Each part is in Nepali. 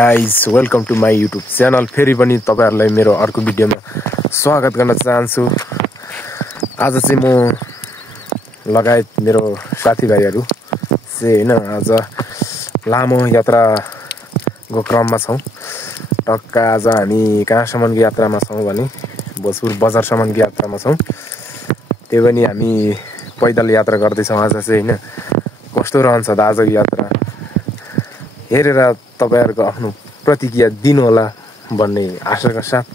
Guys welcome to my YouTube channel. फेरि पनि तपाईहरुलाई मेरो अर्को भिडियोमा स्वागत गर्न चाहन्छु। आज चाहिँ म लगायत मेरो साथीभाइहरु चाहिँ हैन आज लामो यात्राको क्रममा छौं। टक्क आज हामी कहाँसम्मको यात्रामा छौं भने भोजपुर बजारसम्मको यात्रामा छौं। त्यो पनि हामी पैदल यात्रा गर्दै छौं आज चाहिँ हैन। कस्तो रहन्छ त आजको यात्रा हेरेर तपाईहरुको आफ्नो प्रतिक्रिया दिनु होला भन्ने आशाका साथ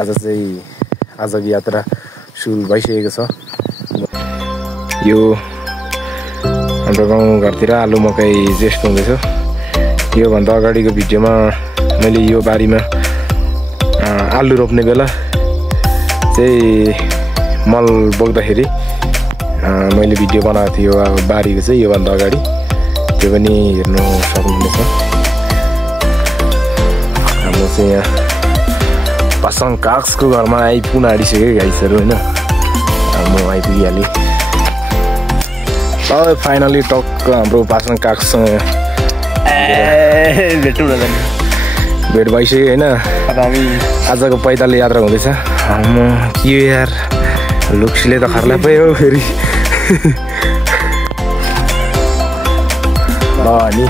आजको यात्रा सुरु भइसकेको छ। यो हाम्रो गाउँ घरतिर आलु मकै जेस्ट हुँदैछ। यो भन्दा अगाडिको भिडियोमा मैले यो बारीमा आलु रोप्ने बेला चाहिँ मल बोक्दाखेरि मैले भिडियो बनाएको थिएँ। यो बारीको चाहिँ यो भन्दा अगाडि त्यो पनि हेर्नु सक्नुहुनेछ। हाम्रो चाहिँ यहाँ पासाङ काक्सको घरमा आइपुग्न आँटिसक्यो गाइसहरु हैन। म आइपुगिहालेँ। फाइनली टक्क हाम्रो पासाङ काक्ससँग भेट भइसक्यो हैन। हामी आजको पैदल यात्रा हुँदैछ। म के यार लुक्सले त खर्ला पयो फेरि। अनि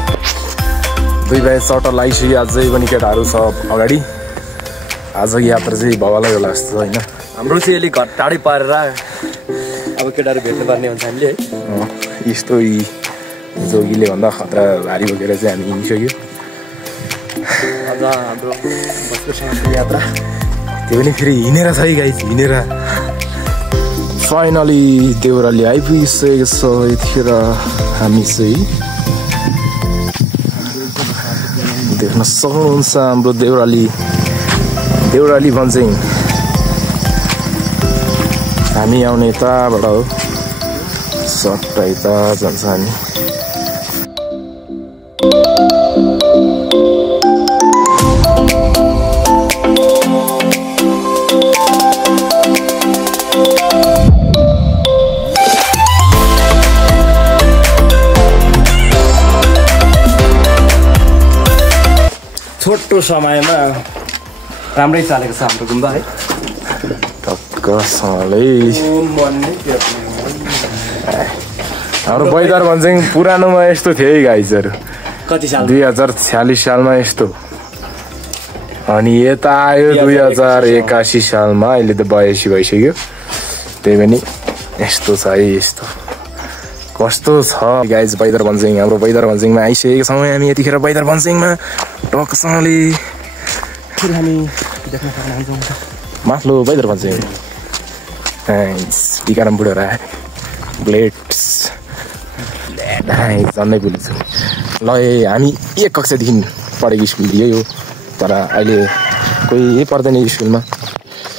दुई भाइ सटर लगाइसक्यो। अझै पनि केटाहरू छ अगाडि। आजको यात्रा चाहिँ भवालै होला जस्तो हैन। हाम्रो चाहिँ अलिक घर टाढै पारेर अब केटाहरू भेट्नु पर्ने हुन्छ हामीले है। यस्तो जोगीले भन्दा खतरा भारी बोकेर चाहिँ हामी हिँडिसक्यो। अझ हाम्रो बस्तीसम्मको यात्रा त्यो पनि फेरि हिँडेर छ है गाइस, हिँडेर। फाइनली देउराली आइपुगिसकेको छ। यतिखेर हामी चाहिँ देख्न सक्नुहुन्छ हाम्रो देउराली भन्छौँ। हामी आउने यताबाट हो, सट्टा यता जान्छ हामी। छोटो समयमा राम्रै चालेको छ हाम्रो गुम्बा है। टक्कसँगले हाम्रो बैदार भन्छौँ पुरानोमा यस्तो थियो है गाइजहरु। कति साल 2046 सालमा यस्तो। अनि यता आयो 2081 सालमा। अहिले त 82 भइसक्यो। त्यही पनि यस्तो छ है। यस्तो कस्तो छ गाइज बैदार भन्छौँ। हाम्रो बैदार भन्छौँमा आइसकेको छौँ हामी। यतिखेर बैदार भन्छौँमा टक्कसँगले हामी देख्न सक्नुहुन्छ माथलो बैदार भन्छौँ। टिकाराम बुढोरा ब्लेड्स झन्नै भुलिन्छु। ल हामी एक कक्षादेखि पढेको स्कुल यही हो, तर अहिले कोही पढ्दैन स्कुलमा।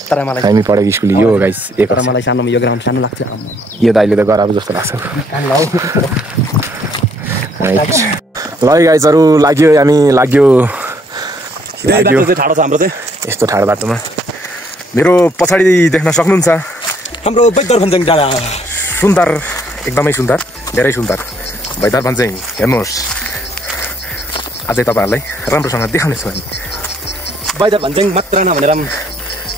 तर मलाई हामी पढेको स्कुल यो हो गाइस। एक मलाई सानोमा यो ग्राउन्ड सानो लाग्थ्यो। यो त अहिले त गराब जस्तो लाग्छ। ल गाइजहरु लाग्यो ठाडो छ हाम्रो चाहिँ। यस्तो ठाडो बाटोमा मेरो पछाडि देख्न सक्नुहुन्छ हाम्रो बैदार भन्छौँ डाँडा। सुन्दर, एकदमै सुन्दर, धेरै सुन्दर बैदार भन्छौँ। हेर्नुहोस् अझै तपाईहरुलाई राम्रोसँग देखाउनेछु हामी। बैदार भन्छौँ मात्र नभनेर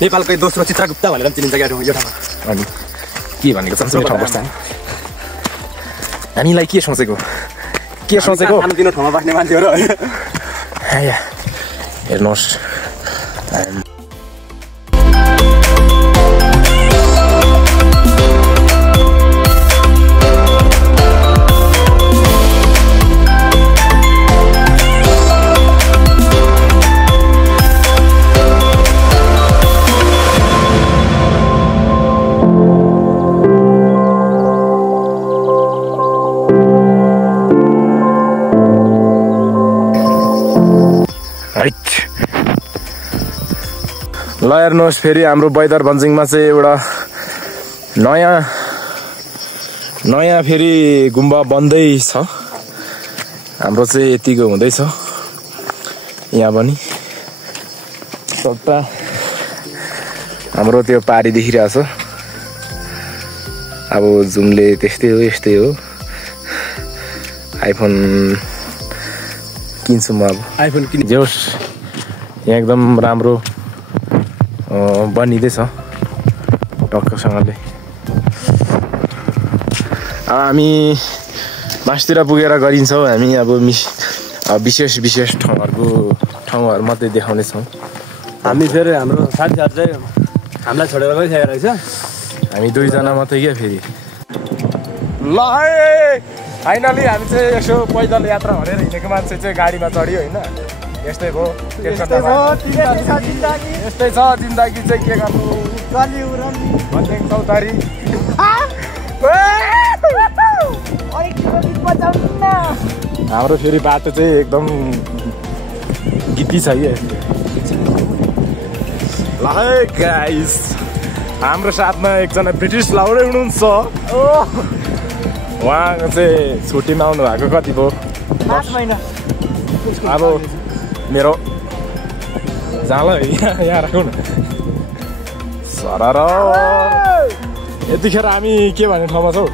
नेपालकै दोस्रो चित्रगुप्त भनेर चिनिन्छ क्या यो ठाउँमा। अनि के भनेको संस्कृति ठाउँ बस्छ हामीलाई के सोचेको सानोतिनो ठाउँमा बस्ने मान्छेहरू हेर्नुहोस्। ल हेर्नुहोस् फेरि हाम्रो बैदार भन्छौँमा चाहिँ एउटा नयाँ फेरि गुम्बा बन्दै छ। हाम्रो चाहिँ यतिको हुँदैछ यहाँ पनि। सट्टा हाम्रो त्यो पारी देखिरहेछ। अब जुमले त्यस्तै हो, यस्तै हो। आइफोन किन्छु म अब आइफोन किन जे होस् यहाँ एकदम राम्रो बनिँदैछ टक्कसँगले अब हामी मासतिर पुगेर गरिन्छौँ हामी अब विशेष ठाउँहरू मात्रै देखाउनेछौँ हामी फेरि हाम्रो साथीहरू चाहिँ हामीलाई छोडेर गइसकेको रहेछ हामी दुईजना मात्रै क्या फेरि ल है फाइनली हामी चाहिँ यसो पैदल यात्रा भनेर हिँडेको मान्छे चाहिँ गाडीमा चढ्यो होइन यस्तै भयो यस्तै छ जिन्दगी चाहिँ के गर्नु भन्ने चौतारी हाम्रो फेरि बाटो चाहिँ एकदम गीती छ है ल है गाइस हाम्रो साथमा एकजना ब्रिटिस लाउडै हुनुहुन्छ उहाँ चाहिँ छुट्टीमा आउनु भएको कति भयो 5 महिना अब मेरो जाला यहाँ राखौँ न सरर यतिखेर हामी के भन्ने ठाउँमा छौ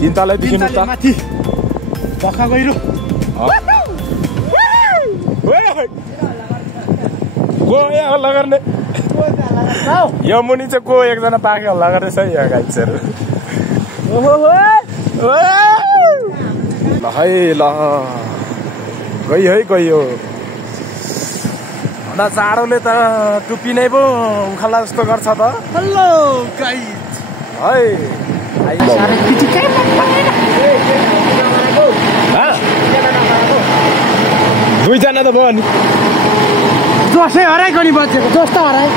तिनतलादेखि माथि पक्का गइरु को यहाँ हल्ला गर्ने यो मुनि चाहिँ को एकजना पाखे हल्ला गर्दैछ यहाँ गाइसहरू ल है ल गयो न चारोले त टुप्पी नै पो उखाला जस्तो गर्छ त हेलो गाइस है दुईजना त भयो नि जोसै हराइको नि बचेको जोस त हराए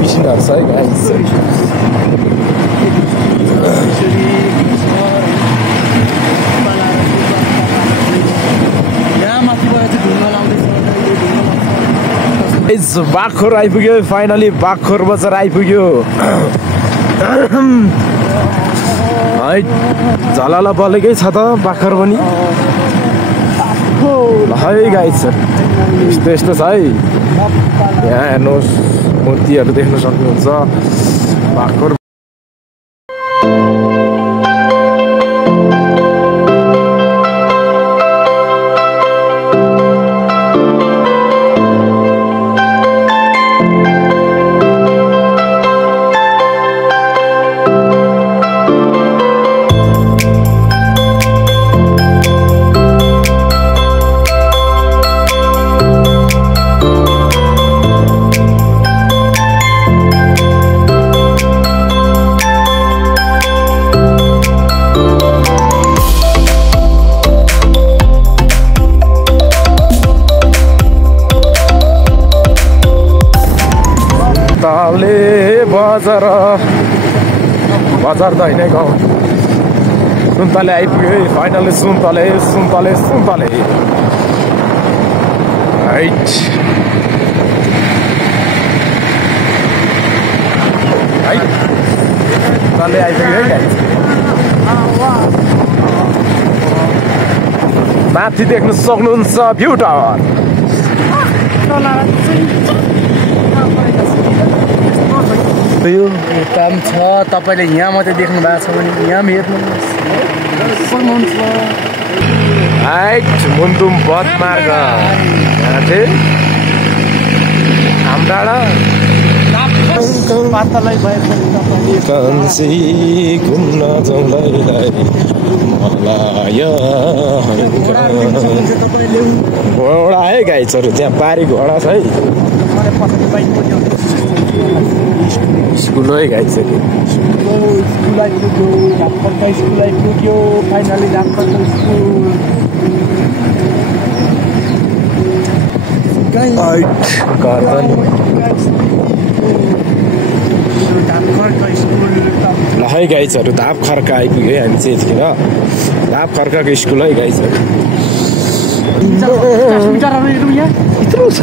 मिसिनहरू छ है गाइस बाघखोर आइपुग्यो फाइनली बाघखोर बजार आइपुग्यो है झलल बलेकै छ त बाघखोर पनि है गाइस यस्तो छ है यहाँ हेर्नुहोस् मूर्तिहरू देख्न सक्नुहुन्छ बाघखोर सुन्तले बजार बजार त होइन गाउँ सुन्तले आइपुग्यो है फाइनली सुन्तले सुन्तले सुन्तले राइट सुन्तले आइपुग्यो है माथि देख्न सक्नुहुन्छ भ्यू टावर यो काम छ तपाईले यहाँ मात्रै देख्नु भएको छ भने यहाँ हेर्नुहोस् हाइट मुन्टुम पथ मार्ग यहाँ चाहिँ हामडाँडा पातलै भएको कान्छी घुम्न जाउँलाई मलाई घोडा है गाइजहरू त्यहाँ पारी घोडा छ है स्कुल है गाइजहरू स्कुल आइपुग्यो फाइनली ल है गाइजहरू धाप खर्का आइपुग्यो है हामी चाहिँ यतिखेर धाप खर्काको स्कुल है गाइजहरू यत्रो छ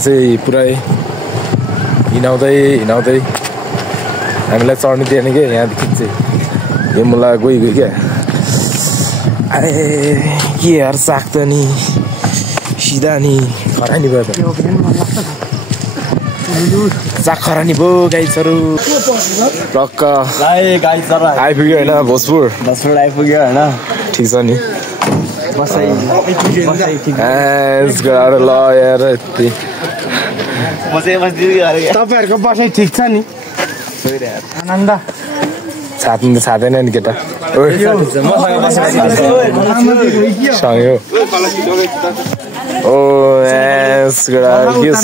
चाहिँ पुरै हिँडाउँदै हामीलाई चढ्नु दिएन क्या यहाँदेखि चाहिँ यो मलाई गइगयो क्या अरे के यार साग त नि सिधा नि खरानी भयो त साग खरानी भयो गाइजहरू टक्क आइपुग्यो होइन भोजपुर आइपुग्यो होइन ठिक छ नि ल यार तपाईँहरूको बसाइ ठिक छ नि आनन्द छात्नु त छाँदैन नि केटा सँगै ओ के छ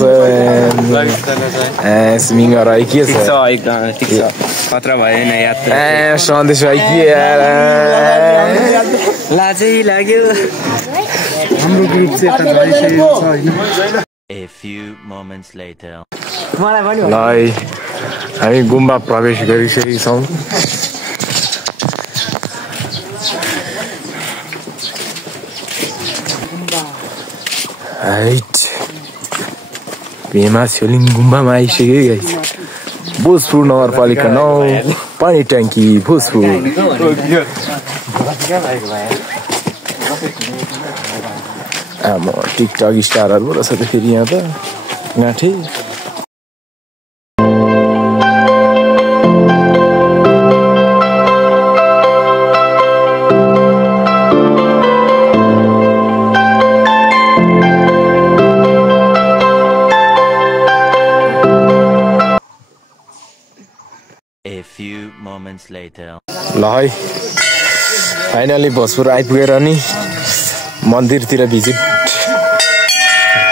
स्विमिङ गराइ के छ खतरा भयो नि याद सन्देश भाइ के लाजै लाग्यो हाम्रो ग्रुप चाहिँ यता भइसकेको छ होइन A few moments later. ल हामी गुम्बा प्रवेश गरिसकेका छौँ हाइट पेमा छेलिङ गुम्बामा आइसक्यो गाइस भोजपुर नगरपालिका 9 पानी ट्याङ्की भोजपुर टिकटक स्टारहरु रहेछ त फेरि यहाँ त गाँठे A few moments later. ल है फाइनली भोजपुर आइपुगेर नि मन्दिरतिर भिजिट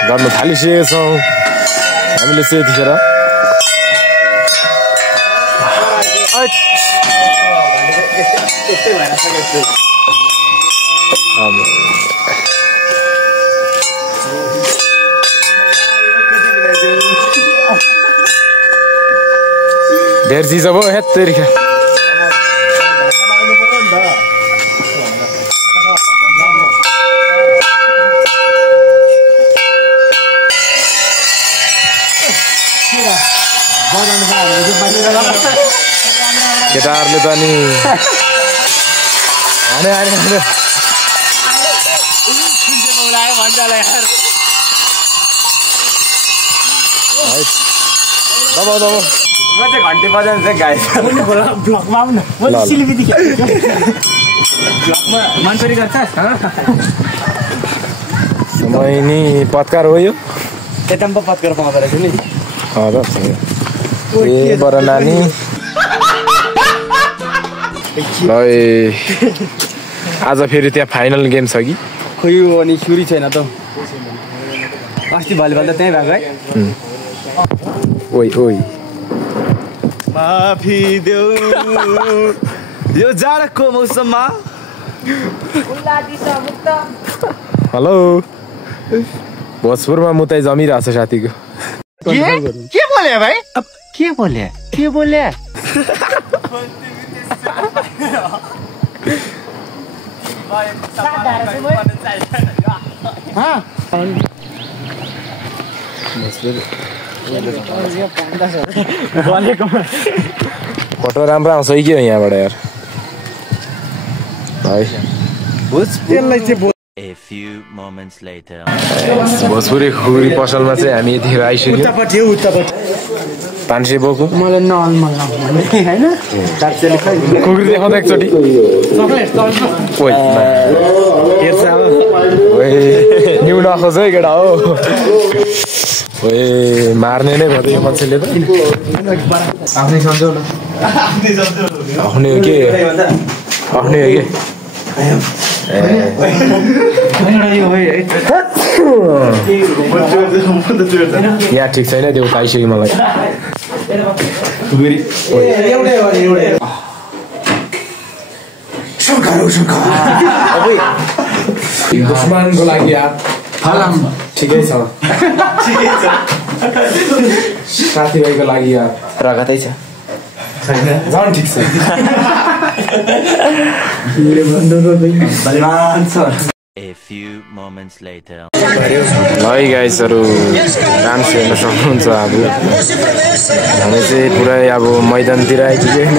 गर्न थालिसकेका छौँ हामीले चाहिँ यतिखेर धेर चिज अब हेत तेरिका केटाहरूले त नि घन्टी बजाउनु चाहिँ गाई ब्लकमा आउनु न सिलिपिटी ब्लकमा मनपरी गर्छ समय नि पत्कार हो यो यता पनि पत्कार पाउँदो रहेछ नि ए बर नानी आज फेरि त्यहाँ फाइनल गेम छ कि खोइ अनि सुरी छैन त अस्ति भलिबल त त्यहीँ भएको है ओइ ओइ माफी देऊ यो जाडोको मौसममा हेलो भोजपुरमा मुताई जमिरहेछ साथीको के बोले भाइ के बोले फोटो राम्रो आउँछ कि हो यहाँबाट यार है A few moments later. Bhojpuri खुकुरी पसलमा चाहिँ हामी यतिखेर आइसक्यौँ 500 बोको मलाई नर्मल हैन खुकुरी देखाउँदा एकचोटि न्यु नखोज है केटा हो मार्ने नै भयो यो मान्छेले त आफ्नै सम्झौ न आफ्नै हो के यहाँ ठिक छैन त्यो पाइसक्यो मलाई दुश्मनको लागि ठिकै छ साथीभाइको लागि रगतै छ झन् ठिक छ A few moments later. है गाइसहरू डान्स हेर्न सक्नुहुन्छ अब हामी चाहिँ पुरै अब मैदानतिर आइपुग्यो होइन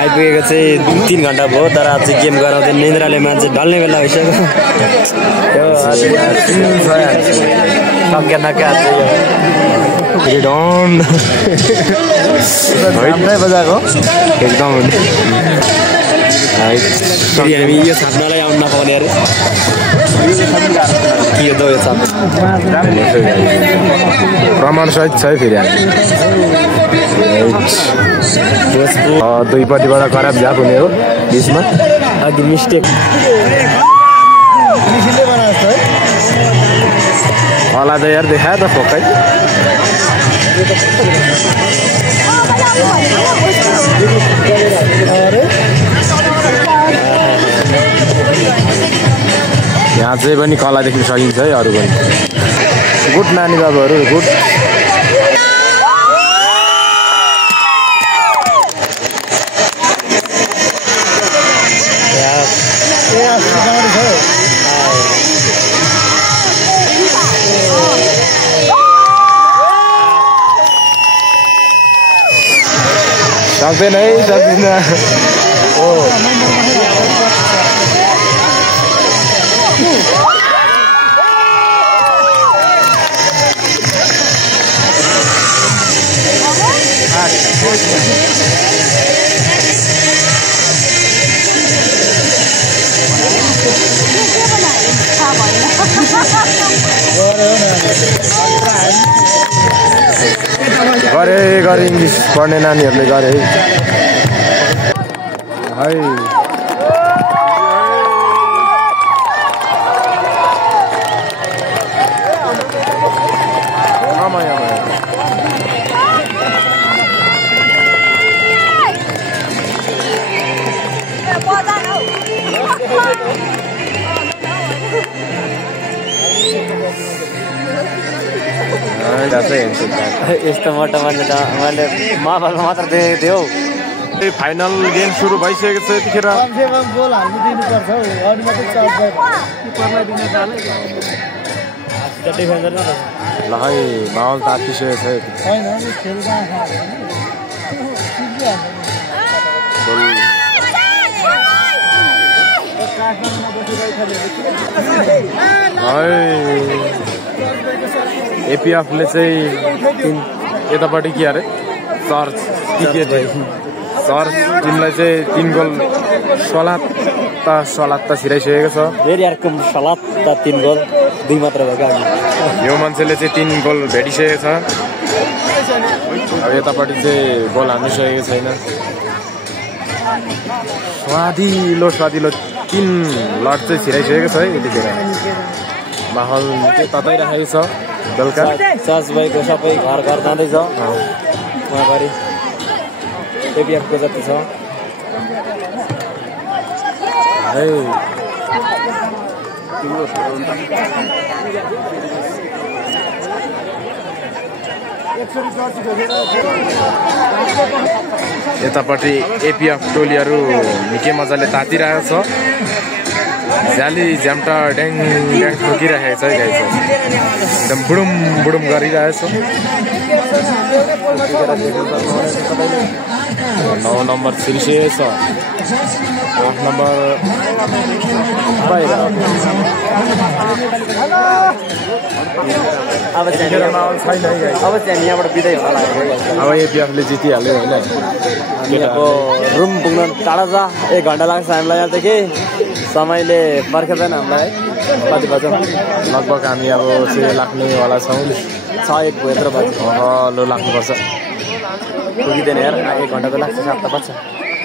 आइपुगेको चाहिँ 3 घन्टा भयो तर आज चाहिँ गेम गराउँदै निन्द्राले मान्छे ढल्ने बेला भइसक्यो सक्या नक्का बजाएको एकदम हामी यो छाप्नलाई आउनु नपाउने अरे के हो यो छाप प्रमाण सहित छ है फेरि दुईपट्टिबाट खराब झाप हुने हो बिचमा अघि मिस्टेक होला त यार देखायो त फोकै यहाँ चाहिँ पनि कला देख्न सकिन्छ है अरू पनि गुड नानी बाबुहरू गुड सक्दैन है सक्दैन इङ्ग्लिस पढ्ने नानीहरूले गरे है यस्तो मोटो मान्छे त मैले माफल मात्र देखेको थिएँ हौ फाइनल गेम सुरु भइसकेको छ यतिखेर गोल हाल्नु दिनुपर्छ हौ अनि मात्रै ल है माहौल तातिसकेको छ एपिएफले चाहिँ यतापट्टि के अरे सर्च सर टिमलाई चाहिँ 3 गोल सलात छिराइसकेको छ सलाद त 3 गोल 2 मात्र भएको यो मान्छेले चाहिँ 3 गोल भेटिसकेको छ अब यतापट्टि चाहिँ गोल हान्नु सकेको छैन स्वादिलो 3 लट चाहिँ छिराइसकेको छ है यतिखेर माहौल चाहिँ तताइराखेको छ बेलुका चर्च भएको सबै घर जाँदैछ उहाँभरि एपिएफको जति छ यतापट्टि एपिएफ टोलीहरू निकै मजाले तातिरहेको छ झ्याली झ्याम्टा ड्याङ ठोकिरहेको छ है गाइस एकदम बुडुम गरिरहेछ 9 नम्बर छिरिसकेको छ 8 नम्बर बाहिर अब चाहिँ माहौल छैन है गाइस अब चाहिँ यहाँबाट बिदाइ हुन लाग्यो अब एपिएफले जितिहाल्यो होइन अब रुम पुग्न टाढा छ 1 घन्टा लाग्छ हामीलाई यहाँदेखि समयले पर्खेदैन हामीलाई कति बज्छ लगभग हामी अब लाग्नेवाला छौँ 6-1 यत्रो बज्छ लो लाग्नुपर्छ पुगिँदैन यार 1 घन्टा त लाग्छ 7 त बज्छ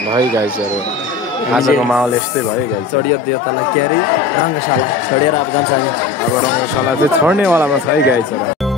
है गाइसहरू आजको माहौल यस्तै भयो गाइस चढियो देवतालाई क्यारी रङ्गशाला छोडेर अब जान्छ हामी अब रङ्गशाला चाहिँ छोड्नेवालामा छ है गाइसहरू